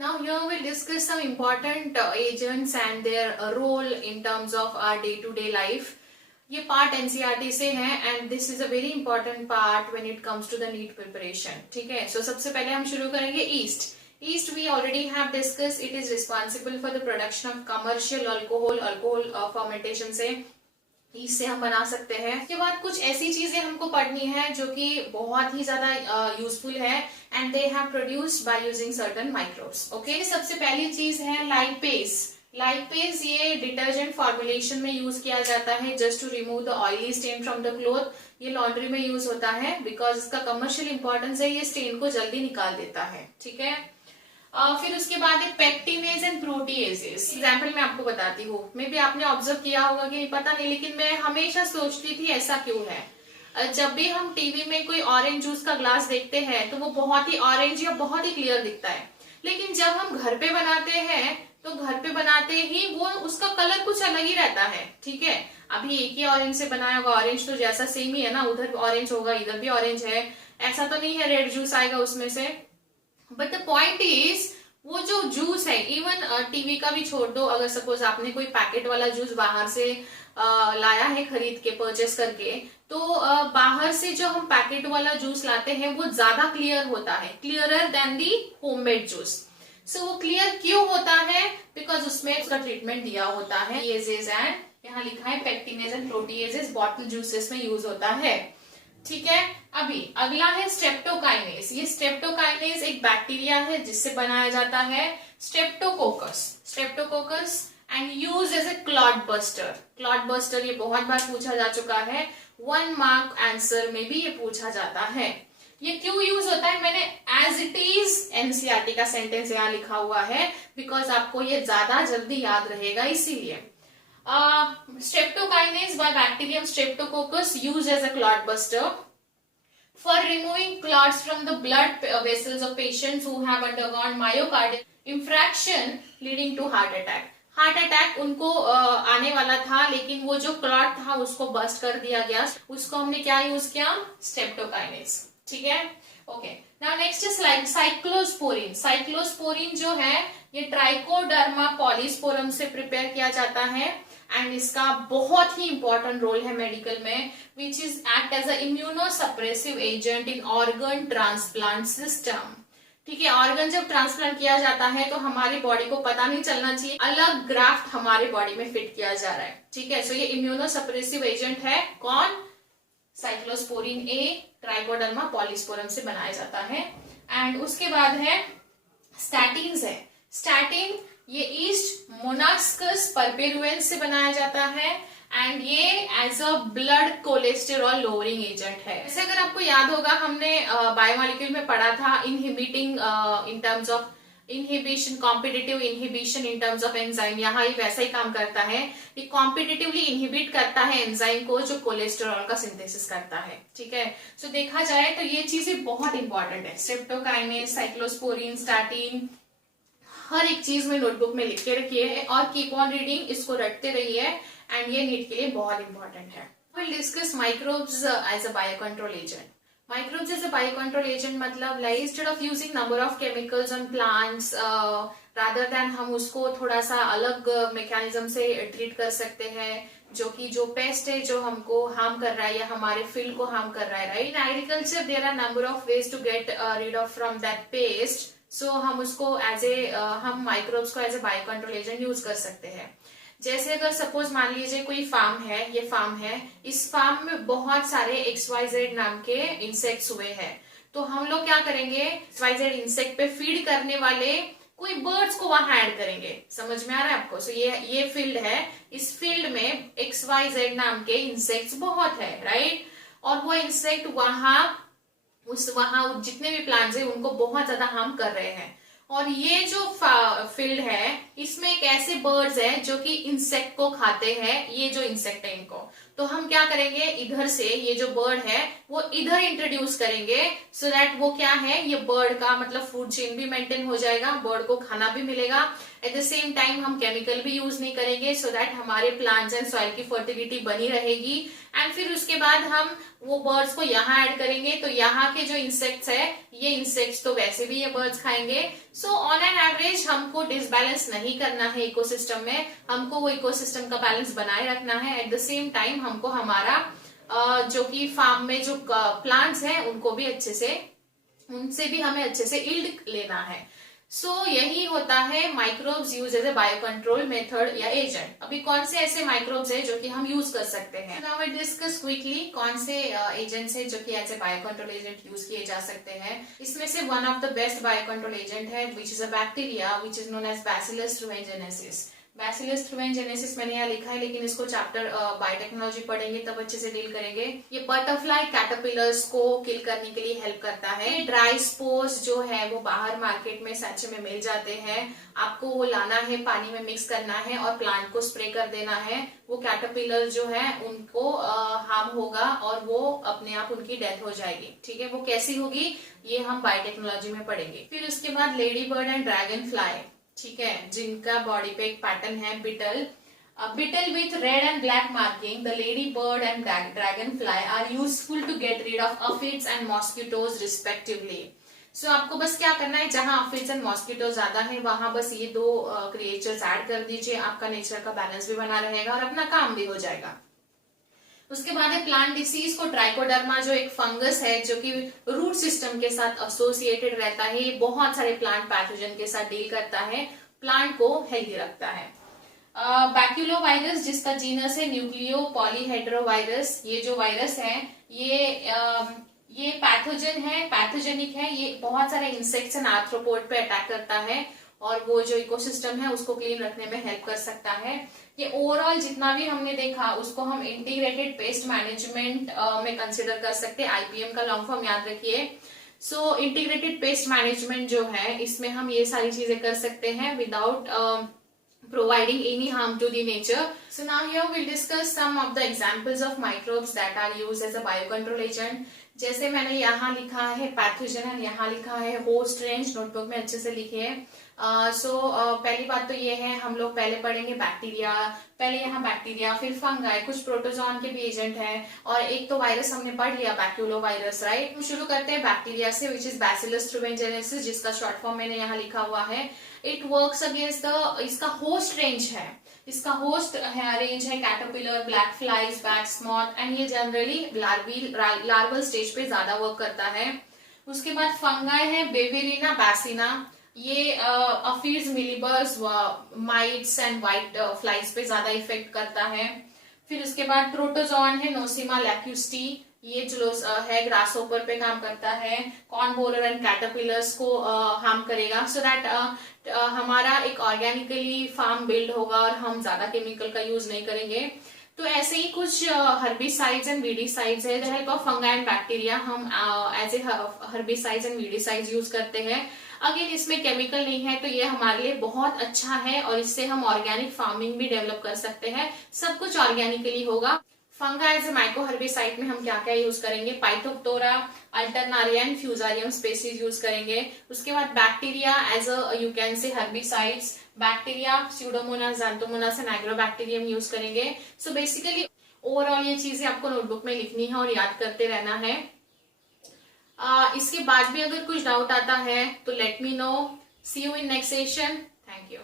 Now here we'll discuss some important agents and their role in terms of our day-to-day life. ये part NCERT से है and this is a very important part when it comes to the NEET preparation. ठीक है, so सबसे पहले हम शुरू करेंगे yeast. Yeast we already have discuss. It is responsible for the production of commercial alcohol fermentation से yeast से हम बना सकते हैं. उसके बाद कुछ ऐसी चीजें हमको पढ़नी है जो कि बहुत ही ज्यादा यूजफुल है and they have produced by using certain microbes. Okay, सबसे पहली चीज है लाइपेज. लाइपेज ये डिटर्जेंट फॉर्मुलेशन में यूज किया जाता है just to remove the oily stain from the cloth. ये लॉन्ड्री में यूज होता है बिकॉज इसका कमर्शियल इंपॉर्टेंस है. ये स्टेन को जल्दी निकाल देता है. ठीक है, फिर उसके बाद है पेक्टिनेज एंड प्रोटीएजेस. एग्जाम्पल मैं आपको बताती हूँ. मे बी आपने ऑब्जर्व किया होगा कि पता नहीं, लेकिन मैं हमेशा सोचती थी ऐसा क्यों है. जब भी हम टीवी में कोई ऑरेंज जूस का ग्लास देखते हैं तो वो बहुत ही ऑरेंज या बहुत ही क्लियर दिखता है, लेकिन जब हम घर पे बनाते हैं तो घर पे बनाते ही वो उसका कलर कुछ अलग ही रहता है. ठीक है, अभी एक ही ऑरेंज से बनाया होगा, ऑरेंज तो जैसा सेम ही है ना, उधर ऑरेंज होगा इधर भी ऑरेंज है, ऐसा तो नहीं है रेड जूस आएगा उसमें से. बट द पॉइंट इज वो जो जूस है, इवन टीवी का भी छोड़ दो, अगर सपोज आपने कोई पैकेट वाला जूस बाहर से लाया है खरीद के परचेस करके, तो बाहर से जो हम पैकेट वाला जूस लाते हैं वो ज्यादा क्लियर होता है, क्लियरर देन दी होममेड जूस. सो वो क्लियर क्यों होता है? बिकॉज उसमें उसका ट्रीटमेंट दिया होता है. एजेज एंड यहाँ लिखा है pectinase and proteases bottle juices में यूज होता है. ठीक है, अभी अगला है स्ट्रेप्टोकाइनेज. ये स्ट्रेप्टोकाइनेज एक बैक्टीरिया है जिससे बनाया जाता है streptococcus and use as a clot buster. Clot buster ये बहुत बार पूछा जा चुका है. 1 मार्क आंसर में भी ये पूछा जाता है. ये क्यों यूज होता है? मैंने एज इट इज एनसीईआरटी का सेंटेंस यहाँ लिखा हुआ है बिकॉज आपको ये ज्यादा जल्दी याद रहेगा, इसीलिए. Streptokinase by bacterium Streptococcus used as a clot buster for removing clots from the blood vessels of patients who have undergone myocardial infarction leading to heart attack. Heart attack उनको आने वाला था, लेकिन वो जो क्लॉट था उसको बस्ट कर दिया गया. उसको हमने क्या यूज किया? स्ट्रेप्टोकाइनेज. ठीक है, okay. Now next is cyclosporin. Cyclosporin जो है ये ट्राइकोडर्मा पॉलीस्पोरम से प्रिपेयर किया जाता है एंड इसका बहुत ही इंपॉर्टेंट रोल है मेडिकल में, which is act as a immunosuppressive agent in organ transplant system. ठीक है, ऑर्गन जब ट्रांसप्लांट किया जाता है तो हमारी बॉडी को पता नहीं चलना चाहिए अलग ग्राफ्ट हमारे बॉडी में फिट किया जा रहा है. ठीक है, सो ये इम्यूनोसप्रेसिव एजेंट है. कौन? साइक्लोस्पोरिन ए ट्राइकोडर्मा पॉलीस्पोरम से बनाया जाता है. एंड उसके बाद है स्टैटिन्स है. स्टैटिन ये ईस्ट मोनास्कस परपेरुएंस से बनाया जाता है एंड ये as a blood cholesterol lowering agent है. जैसे अगर आपको याद होगा हमने बायोमोलिक्यूल में पढ़ा था inhibiting in terms of inhibition, competitive inhibition in terms of enzyme. यहाँ ही वैसा ही काम करता है. ये कॉम्पिटिटिवली इनहिबिट करता है एंजाइम को जो कोलेस्टेरॉल का सिंथेसिस करता है. ठीक है, सो देखा जाए तो ये चीजें बहुत इंपॉर्टेंट है. स्ट्रेप्टोकाइनेज, साइक्लोस्पोरिन, स्टैटिन, हर एक चीज में नोटबुक में लिख के रखिए और कीप ऑन रीडिंग, इसको रटते रहिए एंड ये नीट के लिए बहुत इंपॉर्टेंट है. Will discuss microbes as a biocontrol agent. Microbes as a biocontrol agent मतलब like instead of using number of chemicals on plants, rather than हम उसको थोड़ा सा अलग मैकेनिज्म से ट्रीट कर सकते हैं जो पेस्ट है जो हमको हार्म कर रहा है या हमारे फील्ड को हार्म कर रहा है. Right, in agriculture there are number of ways to get rid of from that pest. So हम उसको हम माइक्रोब्स को as a biocontrol agent use कर सकते हैं. जैसे अगर सपोज मान लीजिए कोई फार्म है, ये फार्म है, इस फार्म में बहुत सारे XYZ नाम के इंसेक्ट्स हुए हैं, तो हम लोग क्या करेंगे? XYZ इंसेक्ट पे फीड करने वाले कोई बर्ड्स को वहां ऐड करेंगे. समझ में आ रहा है आपको? सो ये फील्ड है, इस फील्ड में XYZ नाम के इंसेक्ट्स बहुत है, राइट. और वो इंसेक्ट वहां जितने भी प्लांट्स है उनको बहुत ज्यादा हार्म कर रहे हैं. और ये जो फील्ड है इसमें एक ऐसे बर्ड्स हैं जो कि इंसेक्ट को खाते हैं. ये जो इंसेक्ट है इनको, तो हम क्या करेंगे? इधर से ये जो बर्ड है वो इधर इंट्रोड्यूस करेंगे सो दैट वो क्या है, ये बर्ड का मतलब फूड चेन भी मेंटेन हो जाएगा, बर्ड को खाना भी मिलेगा. एट द सेम टाइम हम केमिकल भी यूज नहीं करेंगे सो दैट हमारे प्लांट्स एंड सॉइल की फर्टिलिटी बनी रहेगी. एंड फिर उसके बाद हम वो बर्ड्स को यहाँ ऐड करेंगे, तो यहाँ के जो इंसेक्ट्स है ये इंसेक्ट्स तो वैसे भी ये बर्ड्स खाएंगे. सो ऑन एन एवरेज कोशिश हमको डिसबैलेंस नहीं करना है इकोसिस्टम में, हमको वो इकोसिस्टम का बैलेंस बनाए रखना है। एट द सेम टाइम हमको हमारा जो कि फार्म में जो प्लांट्स हैं उनको भी अच्छे से, उनसे भी हमें अच्छे से यील्ड लेना है। सो यही होता है microbes use as a bio control method या एजेंट। अभी कौन से ऐसे माइक्रोब्स है जो कि हम यूज कर सकते हैं, नाउ वी डिस्कस क्विकली कौन से एजेंट्स है जो कि as a bio control agent use किए जा सकते हैं। इसमें से one of the best bio control agent है which is a bacteria which is known as bacillus thuringiensis. Bacillus thuringiensis मैंने यहाँ लिखा है, लेकिन इसको चैप्टर बायोटेक्नोलॉजी पढ़ेंगे तब अच्छे से डील करेंगे। ये बटरफ्लाई कैटरपिलर्स को किल करने के लिए हेल्प करता है। ड्राई स्पोर्स जो है वो बाहर मार्केट में सैचे में मिल जाते हैं, आपको वो लाना है, पानी में मिक्स करना है और प्लांट को स्प्रे कर देना है। वो कैटरपिलर जो है उनको हार्म होगा और वो अपने आप उनकी डेथ हो जाएगी। ठीक है, वो कैसी होगी ये हम बायोटेक्नोलॉजी में पढ़ेंगे। फिर उसके बाद ladybird and dragonfly, ठीक है, जिनका बॉडी पे एक पैटर्न है beetle. Beetle with red and black marking, the ladybird and dragonfly are useful to get rid of aphids and mosquitoes respectively. So आपको बस क्या करना है, जहां aphids एंड मॉस्किटो ज्यादा है वहां बस ये दो क्रिएचर्स ऐड कर दीजिए, आपका नेचर का बैलेंस भी बना रहेगा और अपना काम भी हो जाएगा। उसके बाद है प्लांट डिसीज को ट्राइकोडर्मा, जो एक फंगस है जो कि रूट सिस्टम के साथ एसोसिएटेड रहता है, ये बहुत सारे प्लांट पैथोजन के साथ डील करता है, प्लांट को हेल्दी रखता है। बैक्यूलोवायरस जिसका जीनस है न्यूक्लियो पॉलीहेड्रोवायरस, ये जो वायरस है ये पैथोजन है, पैथोजेनिक है, ये बहुत सारे इंसेक्ट्स एंड आर्थ्रोपोड पे अटैक करता है और वो जो इकोसिस्टम है उसको क्लीन रखने में हेल्प कर सकता है। ये ओवरऑल जितना भी हमने देखा उसको हम इंटीग्रेटेड पेस्ट मैनेजमेंट में कंसिडर कर सकते हैं। आईपीएम का लॉन्ग फॉर्म याद रखिए। सो इंटीग्रेटेड पेस्ट मैनेजमेंट जो है इसमें हम ये सारी चीजें कर सकते हैं without providing any harm to the nature. So now here we'll discuss some of the examples of microbes that are used as a biocontrol agent. जैसे मैंने यहाँ लिखा है पैथोजन और यहाँ लिखा है होस्ट रेंज, नोटबुक में अच्छे से लिखिए। पहली बात तो ये है, हम लोग पहले पढ़ेंगे बैक्टीरिया, पहले यहाँ बैक्टीरिया फिर फंगाई, कुछ प्रोटोजोन के भी एजेंट है और एक तो वायरस हमने पढ़ लिया बैक्यूलो वायरस, राइट। हम शुरू करते हैं बैक्टीरिया से विच इज बैसिलस थ्रूवेंजेनेसिस, जिसका शॉर्ट फॉर्म मैंने यहाँ लिखा हुआ है। इट वर्क्स अगेंस्ट द, इसका होस्ट रेंज है, इसका होस्ट रेंज है caterpillar, black flies, bats, moth and ये जनरली लार्वल स्टेज पे ज्यादा वर्क करता है। उसके बाद फंगाई है बेवेरिना बैसिना, ये aphids, mealybugs, mites and whiteflies पे ज्यादा इफेक्ट करता है। फिर उसके बाद प्रोटोजोन है नोसिमा लैक्यूस्टी, ये जो है ग्रासहोपर पे काम करता है, कॉर्न बोरर एंड कैटरपिलर्स को हार्म करेगा, सो दैट हमारा एक ऑर्गेनिकली फार्म बिल्ड होगा और हम ज्यादा केमिकल का यूज नहीं करेंगे। तो ऐसे ही कुछ हर्बिसाइड्स एंड वीडिसाइड्स है, help of fungi and bacteria हम as a herbicides and weedicides use करते हैं। अगेन इसमें केमिकल नहीं है तो ये हमारे लिए बहुत अच्छा है और इससे हम ऑर्गेनिक फार्मिंग भी डेवलप कर सकते हैं, सब कुछ ऑर्गेनिकली होगा। फंगा एज ए माइक्रोहर्बिसाइड में हम क्या क्या यूज करेंगे, phytophthora, alternaria and fusarium species use करेंगे। उसके बाद bacteria as a you can say herbicides, bacteria pseudomonas, xanthomonas and agrobacterium use करेंगे। सो बेसिकली ओवरऑल ये चीजें आपको नोटबुक में लिखनी है और याद करते रहना है। इसके बाद भी अगर कुछ डाउट आता है तो let me know. See you in next session. Thank you.